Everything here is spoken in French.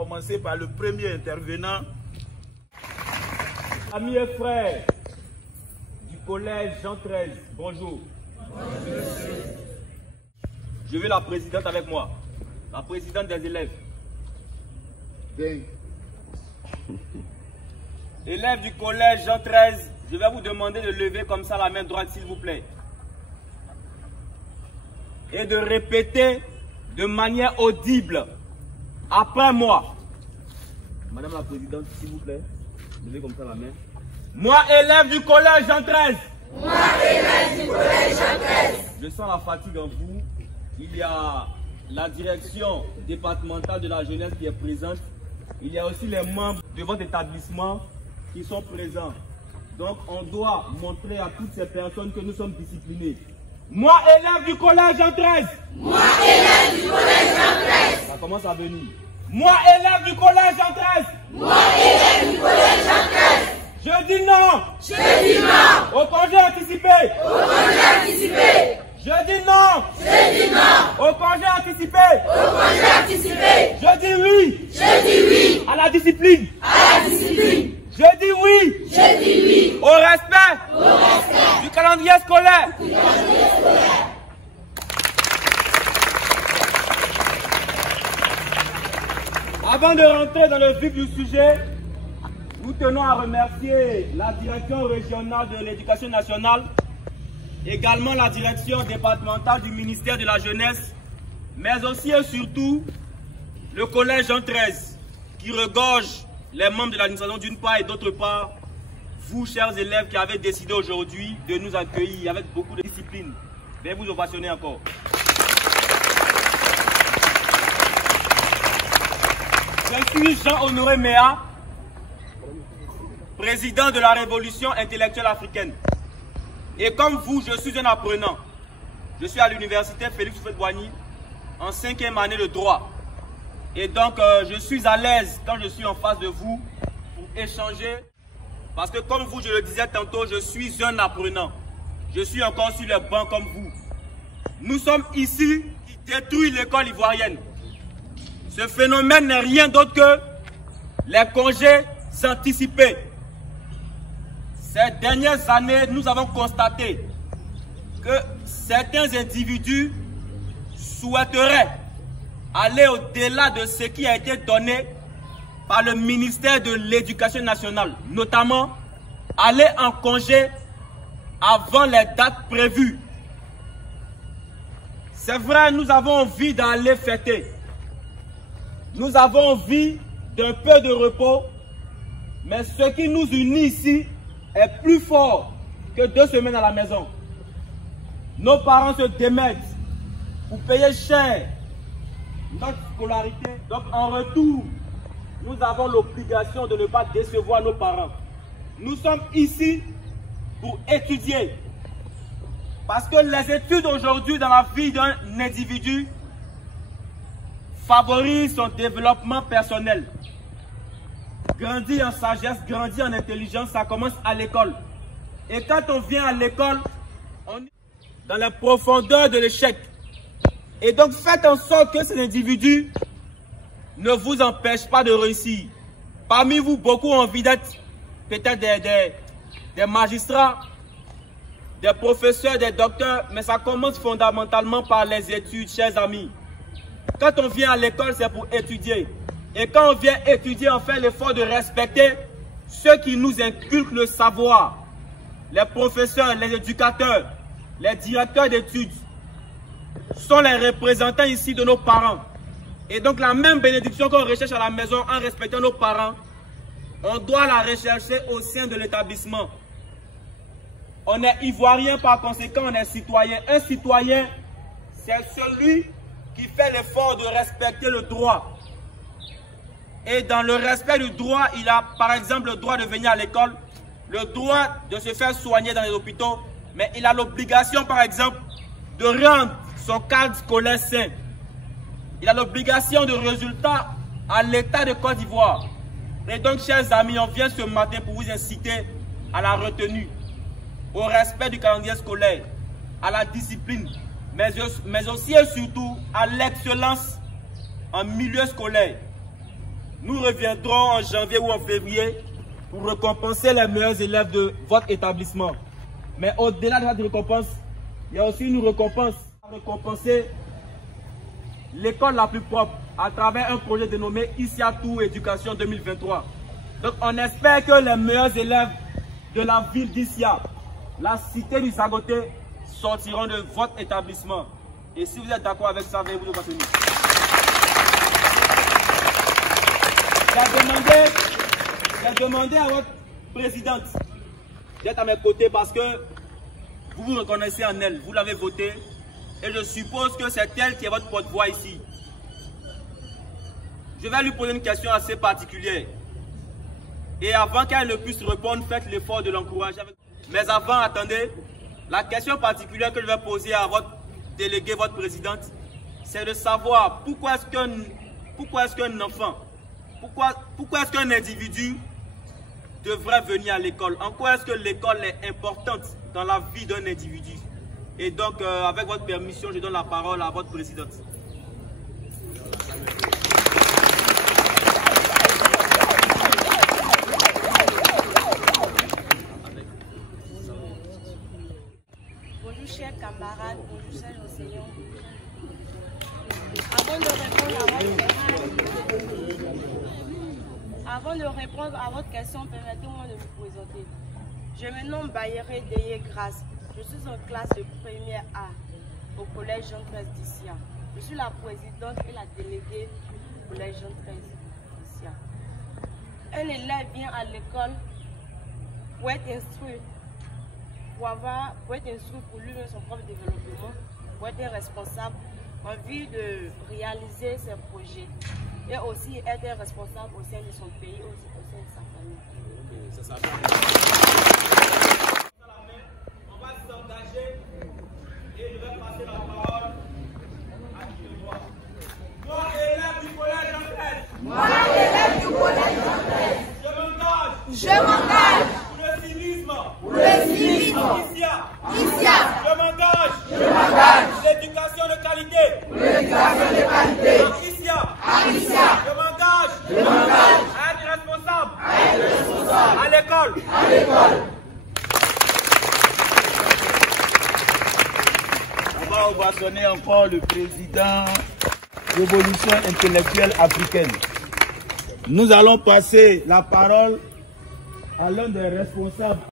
commencer par le premier intervenant. Amis et frères du collège Jean 13, bonjour. Bonjour. Je veux la présidente avec moi, la présidente des élèves. Bien. Élèves du collège Jean 13, je vais vous demander de lever comme ça la main droite s'il vous plaît. Et de répéter de manière audible après moi. Madame la présidente, s'il vous plaît, levez comme ça la main. Moi, élève du collège Jean 13. Moi, élève du collège Jean 13. Je sens la fatigue en vous. Il y a la direction départementale de la jeunesse qui est présente. Il y a aussi les membres de votre établissement qui sont présents. Donc, on doit montrer à toutes ces personnes que nous sommes disciplinés. Moi, élève du collège Jean 13. Moi, élève du collège Jean 13. Ça commence à venir. Moi, élève du collège Jean 13. Moi, élève du collège Jean 13. Je dis non. Je dis non. Au congé anticipé. Au congé anticipé. Je dis non. Je dis non. Au congé anticipé. Au congé anticipé. Je dis oui. Je dis oui. À la discipline. À la discipline. Je dis oui. Je dis oui. Au respect. Du calendrier scolaire. Avant de rentrer dans le vif du sujet, nous tenons à remercier la direction régionale de l'éducation nationale, également la direction départementale du ministère de la jeunesse, mais aussi et surtout le collège Jean 13 qui regorge les membres de l'administration d'une part et d'autre part, vous chers élèves qui avez décidé aujourd'hui de nous accueillir avec beaucoup de discipline. Veuillez vous ovationner encore. Je suis Jean-Honoré Méa, président de la Révolution intellectuelle africaine. Et comme vous, je suis un apprenant. Je suis à l'université Félix Houphouët-Boigny en 5e année de droit. Et donc, je suis à l'aise quand je suis en face de vous pour échanger. Parce que comme vous, je le disais tantôt, je suis un apprenant. Je suis encore sur les bancs comme vous. Nous sommes ici qui détruisent l'école ivoirienne. Ce phénomène n'est rien d'autre que les congés anticipés. Ces dernières années, nous avons constaté que certains individus souhaiteraient aller au-delà de ce qui a été donné par le ministère de l'Éducation nationale, notamment aller en congé avant les dates prévues. C'est vrai, nous avons envie d'aller fêter. Nous avons envie d'un peu de repos, mais ce qui nous unit ici est plus fort que 2 semaines à la maison. Nos parents se démettent pour payer cher notre scolarité. Donc en retour, nous avons l'obligation de ne pas décevoir nos parents. Nous sommes ici pour étudier. Parce que les études aujourd'hui dans la vie d'un individu favorisent son développement personnel. Grandir en sagesse, grandir en intelligence, ça commence à l'école. Et quand on vient à l'école, on est dans la profondeur de l'échec. Et donc faites en sorte que ces individus ne vous empêchent pas de réussir. Parmi vous, beaucoup ont envie d'être peut-être des magistrats, des professeurs, des docteurs, mais ça commence fondamentalement par les études, chers amis. Quand on vient à l'école, c'est pour étudier. Et quand on vient étudier, on fait l'effort de respecter ceux qui nous inculquent le savoir. Les professeurs, les éducateurs, les directeurs d'études sont les représentants ici de nos parents. Et donc la même bénédiction qu'on recherche à la maison en respectant nos parents, on doit la rechercher au sein de l'établissement. On est ivoirien, par conséquent on est citoyen. Un citoyen, c'est celui qui fait l'effort de respecter le droit. Et dans le respect du droit, il a par exemple le droit de venir à l'école, le droit de se faire soigner dans les hôpitaux, mais il a l'obligation par exemple de rendre son cadre scolaire sain. Il a l'obligation de résultat à l'État de Côte d'Ivoire. Et donc, chers amis, on vient ce matin pour vous inciter à la retenue, au respect du calendrier scolaire, à la discipline, mais aussi et surtout à l'excellence en milieu scolaire. nous reviendrons en janvier ou en février pour récompenser les meilleurs élèves de votre établissement. Mais au-delà de cette récompense, il y a aussi une récompense à récompenser l'école la plus propre à travers un projet dénommé Issiatou Éducation 2023. Donc on espère que les meilleurs élèves de la ville d'Issia, la cité du Sagoté, sortiront de votre établissement. Et si vous êtes d'accord avec ça, veuillez vous le passer. J'ai demandé à votre présidente d'être à mes côtés parce que vous vous reconnaissez en elle, vous l'avez votée et je suppose que c'est elle qui est votre porte-voix ici. Je vais lui poser une question assez particulière. Et avant qu'elle ne puisse répondre, faites l'effort de l'encourager. Mais avant, attendez, la question particulière que je vais poser à votre délégué, votre présidente, c'est de savoir pourquoi est-ce qu'un enfant, pourquoi est-ce qu'un individu devrait venir à l'école? En quoi est-ce que l'école est importante dans la vie d'un individu? Et donc, avec votre permission, je donne la parole à votre présidente. Bonjour chers camarades, bonjour chers enseignants. Avant de répondre à votre question, permettez-moi de me présenter. Je me nomme Bayeré Deye Grace. Je suis en classe de première A au collège Jean 13 d'Issia. Je suis la présidente et la déléguée du collège Jean 13 d'Issia. Un élève vient à l'école pour être instruit, pour être instruit pour lui-même son propre développement, pour être responsable en vue de réaliser ses projets et aussi être responsable au sein de son pays, aussi au sein de sa famille. On va s'engager et je vais passer la parole à qui le droit. Moi, élève du collège Jean 13. Moi, élève du collège Jean 13. Je m'engage. Pour le civisme. Issia. Je m'engage. L'éducation de qualité. À Issia. Je m'engage. À être responsable. À l'école. On va ovationner encore le président Révolution intellectuelle africaine. Nous allons passer la parole à l'un des responsables